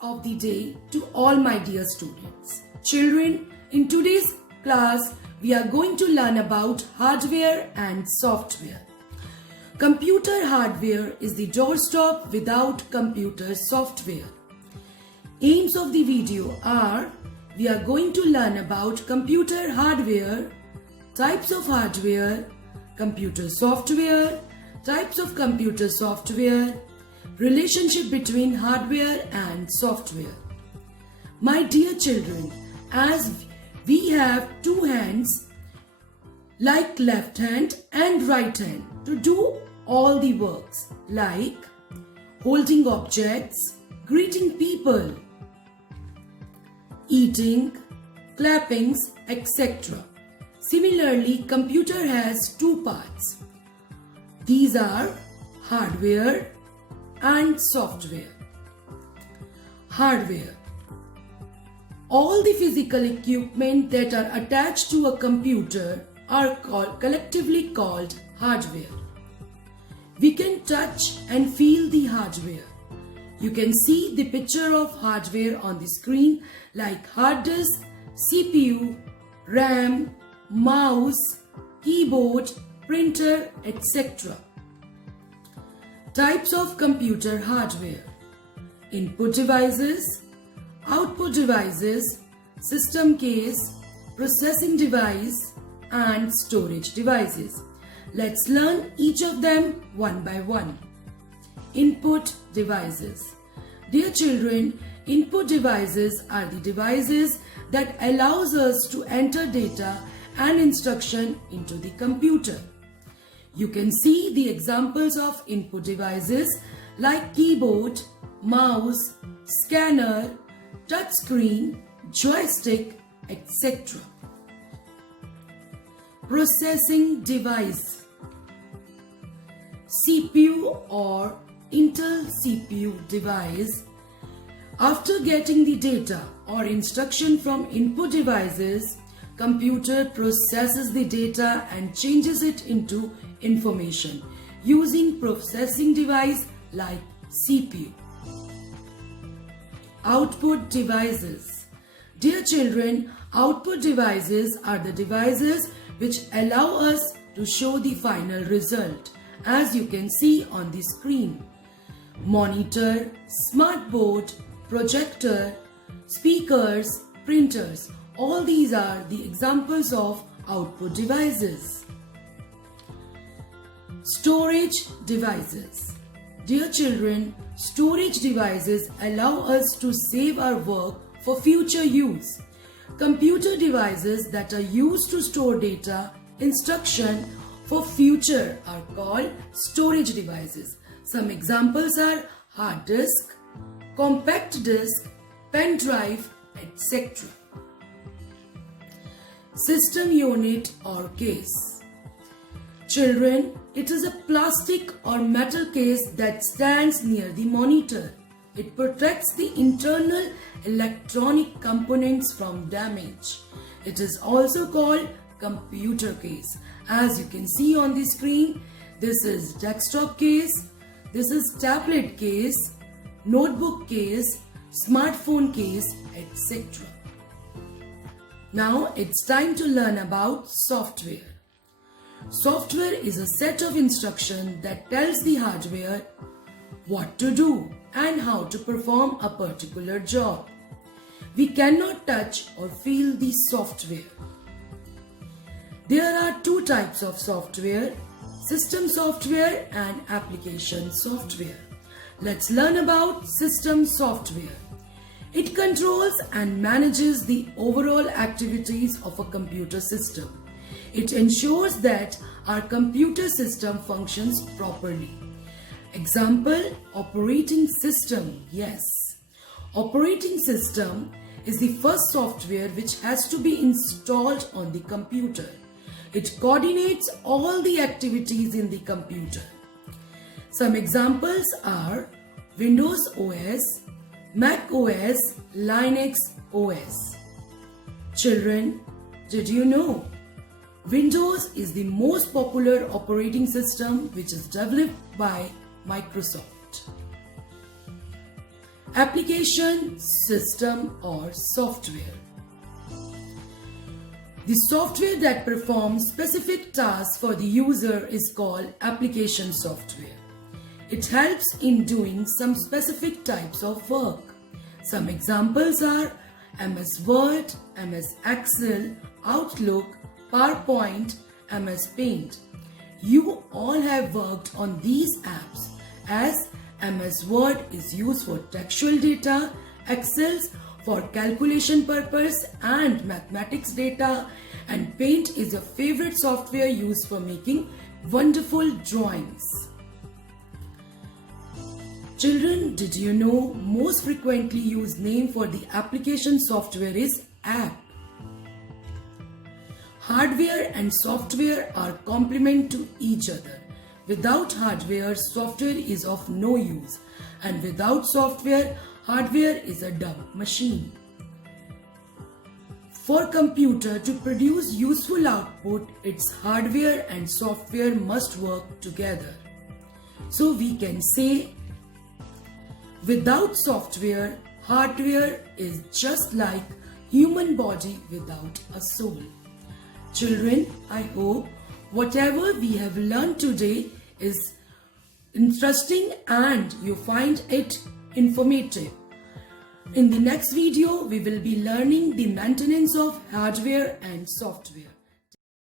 of the day to all my dear students. Children, in today's class, we are going to learn about hardware and software. Computer hardware is the doorstop without computer software. Aims of the video are, we are going to learn about computer hardware, types of hardware, computer software, types of computer software, relationship between hardware and software. My dear children, as we have two hands like left hand and right hand to do all the works like holding objects, greeting people, eating, clappings, etc. Similarly, computer has two parts. These are hardware and software. Hardware. All the physical equipment that are attached to a computer are collectively called hardware. We can touch and feel the hardware. You can see the picture of hardware on the screen like hard disk, CPU, RAM, mouse, keyboard, printer, etc. Types of computer hardware: input devices, output devices, system case, processing device, and storage devices. Let's learn each of them one by one. Input devices. Dear children, input devices are the devices that allows us to enter data and instruction into the computer. You can see the examples of input devices like keyboard, mouse, scanner, touchscreen, joystick, etc. Processing device. CPU or Intel CPU device. After getting the data or instruction from input devices, computer processes the data and changes it into information using processing device like CPU. Output devices. Dear children, output devices are the devices which allow us to show the final result, as you can see on the screen. Monitor, smart board, projector, speakers, printers. All these are the examples of output devices. Storage devices. Dear children, storage devices allow us to save our work for future use. Computer devices that are used to store data, instruction for future are called storage devices. Some examples are hard disk, compact disk, pen drive, etc. System unit or case. Children, it is a plastic or metal case that stands near the monitor. It protects the internal electronic components from damage. It is also called computer case. As you can see on the screen, this is desktop case, this is tablet case, notebook case, smartphone case, etc. Now it's time to learn about software. Software is a set of instructions that tells the hardware what to do and how to perform a particular job. We cannot touch or feel the software. There are two types of software: system software and application software. Let's learn about system software. It controls and manages the overall activities of a computer system. It ensures that our computer system functions properly. Example, operating system. Yes, operating system is the first software which has to be installed on the computer. It coordinates all the activities in the computer. Some examples are Windows OS, Mac OS, Linux OS. Children, did you know Windows is the most popular operating system which is developed by Microsoft. application, system or software. The software that performs specific tasks for the user is called application software. It helps in doing some specific types of work. Some examples are MS Word, MS Excel, Outlook, PowerPoint, MS Paint. You all have worked on these apps as MS Word is used for textual data, Excel for calculation purpose and mathematics data, and Paint is a favorite software used for making wonderful drawings. Children, did you know most frequently used name for the application software is app? Hardware and software are complement to each other. Without hardware, software is of no use, and without software, hardware is a dumb machine. For computer to produce useful output, its hardware and software must work together. So we can say, without software, hardware is just like human body without a soul. Children, I hope whatever we have learned today is interesting and you find it informative. In the next video, we will be learning the maintenance of hardware and software.